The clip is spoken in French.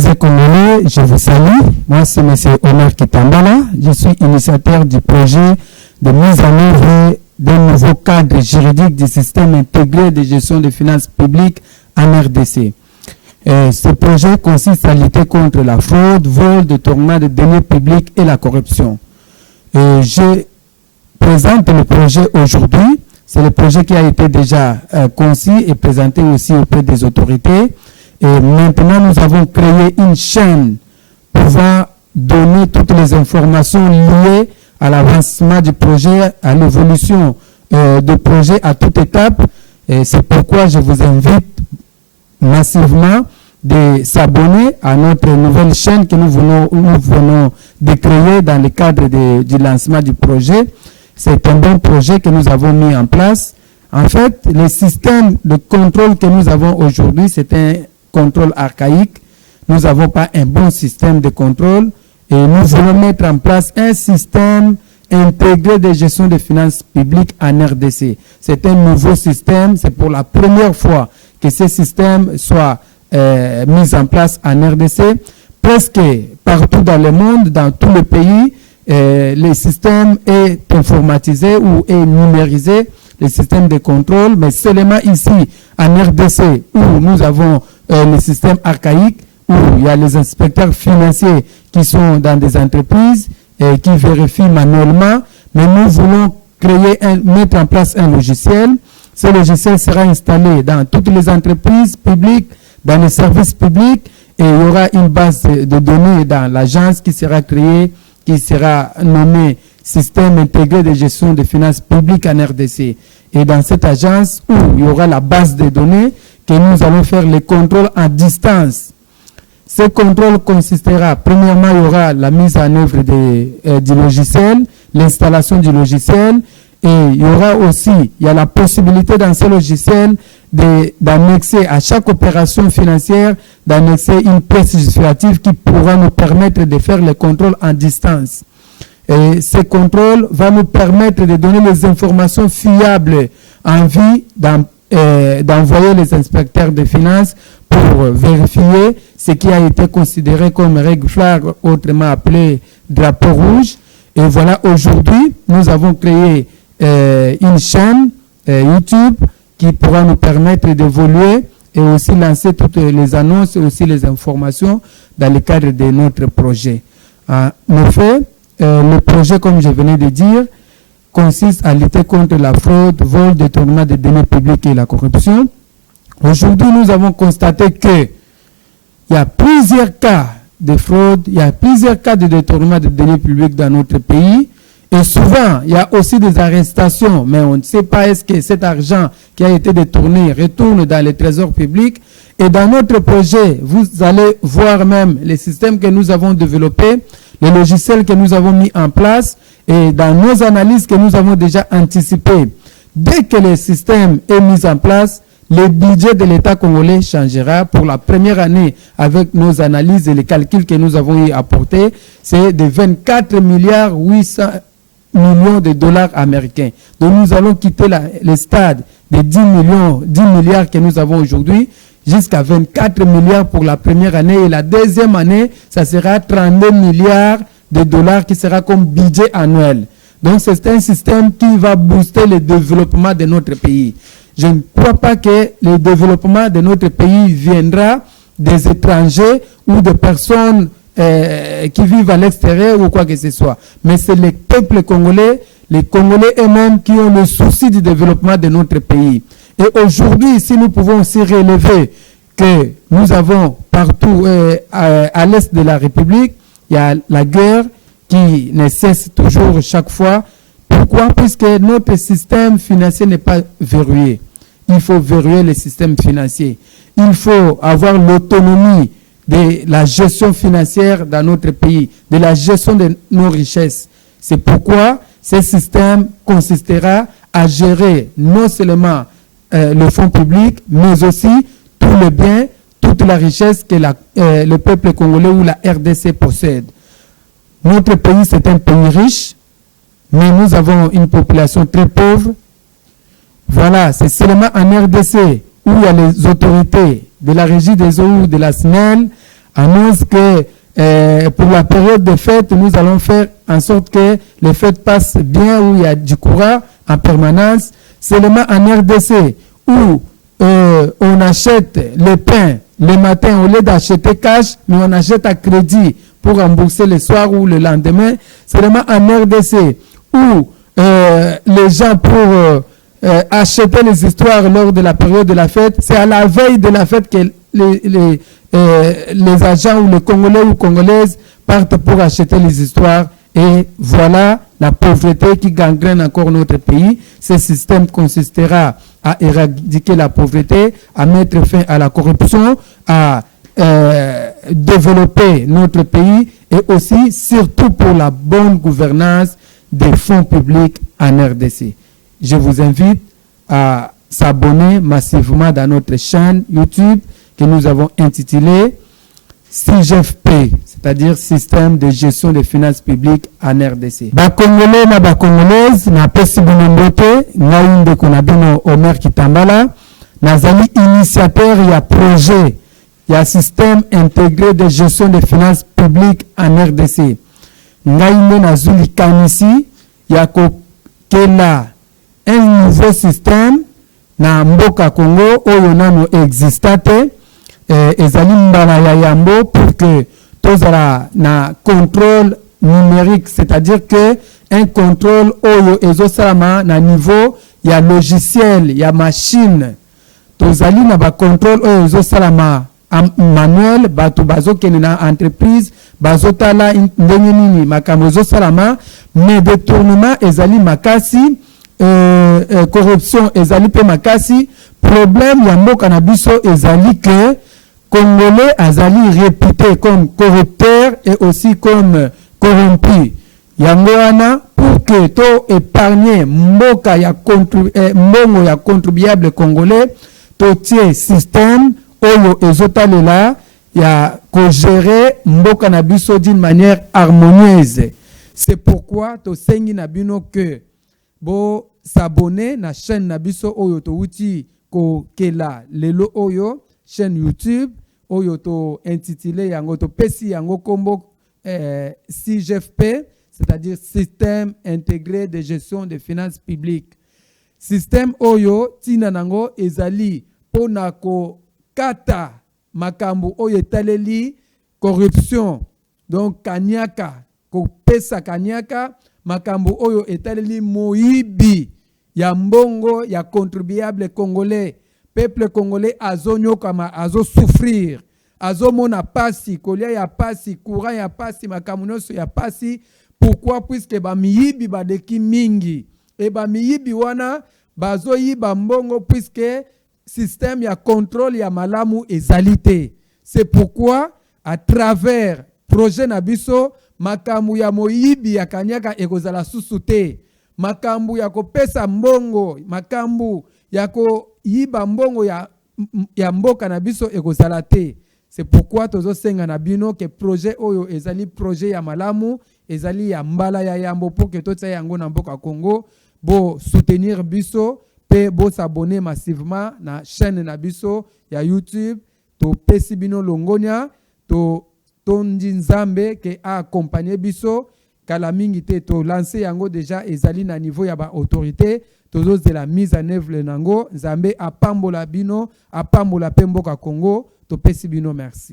Chers Congolais, je vous salue. Moi, c'est M. Omar Kitambala. Je suis initiateur du projet de mise en œuvre d'un nouveau cadre juridique du système intégré de gestion des finances publiques en RDC. Ce projet consiste à lutter contre la fraude, vol, détournement de deniers publics et la corruption. Je présente le projet aujourd'hui. C'est le projet qui a été déjà conçu et présenté aussi auprès des autorités. Et maintenant, nous avons créé une chaîne pour pouvoir donner toutes les informations liées à l'avancement du projet, à l'évolution du projet à toute étape. Et c'est pourquoi je vous invite massivement de s'abonner à notre nouvelle chaîne que nous venons de créer dans le cadre du lancement du projet. C'est un bon projet que nous avons mis en place. En fait, le système de contrôle que nous avons aujourd'hui, c'est un contrôle archaïque. Nous n'avons pas un bon système de contrôle et nous voulons mettre en place un système intégré de gestion des finances publiques en RDC. C'est un nouveau système. C'est pour la première fois que ce système soit mis en place en RDC. Presque partout dans le monde, dans tout le pays, le système est informatisé ou est numérisé, le système de contrôle, mais seulement ici, en RDC, où nous avons le système archaïque, où il y a les inspecteurs financiers qui sont dans des entreprises et qui vérifient manuellement, mais nous voulons mettre en place un logiciel. Ce logiciel sera installé dans toutes les entreprises publiques, dans les services publics, et il y aura une base de données dans l'agence qui sera créée, qui sera nommé Système intégré de gestion des finances publiques en RDC. Et dans cette agence, où il y aura la base de données, que nous allons faire les contrôles à distance. Ce contrôle consistera, premièrement, il y aura la mise en œuvre du logiciel, l'installation du logiciel, et il y aura aussi, il y a la possibilité dans ce logiciel d'annexer à chaque opération financière, d'annexer une pièce justificative qui pourra nous permettre de faire les contrôles en distance. Et ce contrôle va nous permettre de donner les informations fiables en vue d'envoyer les inspecteurs des finances pour vérifier ce qui a été considéré comme règle phare, autrement appelé drapeau rouge. Et voilà, aujourd'hui, nous avons créé une chaîne YouTube qui pourra nous permettre d'évoluer et aussi lancer toutes les annonces et aussi les informations dans le cadre de notre projet. En effet, le projet, comme je venais de dire, consiste à lutter contre la fraude, vol, détournement des deniers publics et la corruption. Aujourd'hui, nous avons constaté qu'il y a plusieurs cas de fraude, il y a plusieurs cas de détournement des deniers publics dans notre pays. Et souvent, il y a aussi des arrestations, mais on ne sait pas est-ce que cet argent qui a été détourné retourne dans les trésors publics. Et dans notre projet, vous allez voir même les systèmes que nous avons développés, les logiciels que nous avons mis en place et dans nos analyses que nous avons déjà anticipées. Dès que le système est mis en place, le budget de l'État congolais changera. Pour la première année, avec nos analyses et les calculs que nous avons y apportés, c'est de 24 milliards 800 millions de dollars américains. Donc nous allons quitter le stade de 10 milliards que nous avons aujourd'hui jusqu'à 24 milliards pour la première année. Et la deuxième année, ça sera 32 milliards de dollars qui sera comme budget annuel. Donc c'est un système qui va booster le développement de notre pays. Je ne crois pas que le développement de notre pays viendra des étrangers ou de personnes qui vivent à l'extérieur ou quoi que ce soit. Mais c'est le peuple congolais, les Congolais eux-mêmes qui ont le souci du développement de notre pays. Et aujourd'hui, si nous pouvons aussi relever que nous avons partout à l'est de la République, il y a la guerre qui ne cesse toujours chaque fois. Pourquoi? Puisque notre système financier n'est pas verrouillé. Il faut verrouiller le système financier. Il faut avoir l'autonomie de la gestion financière dans notre pays, de la gestion de nos richesses. C'est pourquoi ce système consistera à gérer non seulement le fonds public, mais aussi tous les biens, toute la richesse que le peuple congolais ou la RDC possède. Notre pays, c'est un pays riche, mais nous avons une population très pauvre. Voilà, c'est seulement en RDC où il y a les autorités de la Régie des eaux, de la SNEL, annonce que pour la période des fêtes, nous allons faire en sorte que les fêtes passent bien, où il y a du courant en permanence. Seulement en RDC, où on achète le pain le matin, au lieu d'acheter cash, mais on achète à crédit pour rembourser le soir ou le lendemain. Seulement en RDC, où les gens pour acheter les histoires lors de la période de la fête, c'est à la veille de la fête que les agents ou les Congolais ou Congolaises partent pour acheter les histoires. Et voilà la pauvreté qui gangrène encore notre pays. Ce système consistera à éradiquer la pauvreté, à mettre fin à la corruption, à développer notre pays et aussi, surtout pour la bonne gouvernance des fonds publics en RDC. Je vous invite à s'abonner massivement dans notre chaîne YouTube que nous avons intitulée CGFP, c'est-à-dire Système de gestion des finances publiques en RDC. Bakongolais na bakongolaises na pesi bino mbote ngai ndeko na bino Omer Kitambala nazali initiateur ya projet ya système intégré de gestion des finances publiques en RDC. Ngai nde nazuli kanisi ya kokela un nouveau système na mboka Congo oyo nano existate ezali mbala ya yambo pour que tozala na contrôle numérique, c'est-à-dire que un contrôle oyo ezosalama na niveau ya logiciel ya machine. Tozali na ba contrôle oyo ezosalama manuel, bato bazokende na entreprise bazotala ndenge nini makambo ezosalama, mais détournement ezali makasi, corruption ezali pe makasi. Problème ya mboka na biso ezali que Congolais azali réputé comme corrupteur et aussi comme corrompu. Yango wana pour que to épargner mboka ya mbongo ya contribuable congolais, to tie système oyo ezotalela ya ko gérer mboka na biso d'une manière harmonieuse. C'est pourquoi to sengi na bino que bo s'abonner na chaîne na biso oyo to uti ko kela lelo oyo chaîne YouTube oyo to intitulé yango to pesi yango kombo CGFP, c'est-à-dire Système intégré de gestion des finances publiques. Système oyo tina nango ezali pona ko kata makambo oyo taleli corruption, donc kanyaka ko pesa kanyaka makambo oyo etaleli moibi ya mbongo ya contribuable congolais. Peuple congolais azonyo kama azo souffrir, azo mona pasi, kolia ya pasi, courant ya pasi, makamunoso ya pasi. Pourquoi? Puisque ba miyibi badeki mingi. E ba miyibi wana bazo yiba mbongo puisque système ya contrôle ya malamu ezalité. C'est pourquoi à travers projet nabiso makambu ya moyibi ya kanyaka ekozala susute. Makambu ya kopesa mbongo, makambu ya ko yiba mbongo ya mboka na biso ekozala te. C'est pourquoi tozo senga na bino ke projet oyo ezali projet ya malamu, ezali ya mbala ya yambo pour que totia yango na mboka Congo, bo soutenir biso pe bo s'abonner massivement na chaîne na biso ya YouTube, to pesi bino longonya, to tondi nzambe ke a accompagner biso kala mingi te to lancer yango déjà ezali na niveau ya ba autorité. Tozo de la mise en œuvre le nango, Nzambe apambola bino, apambola pe mboka Congo, to pesi bino merci.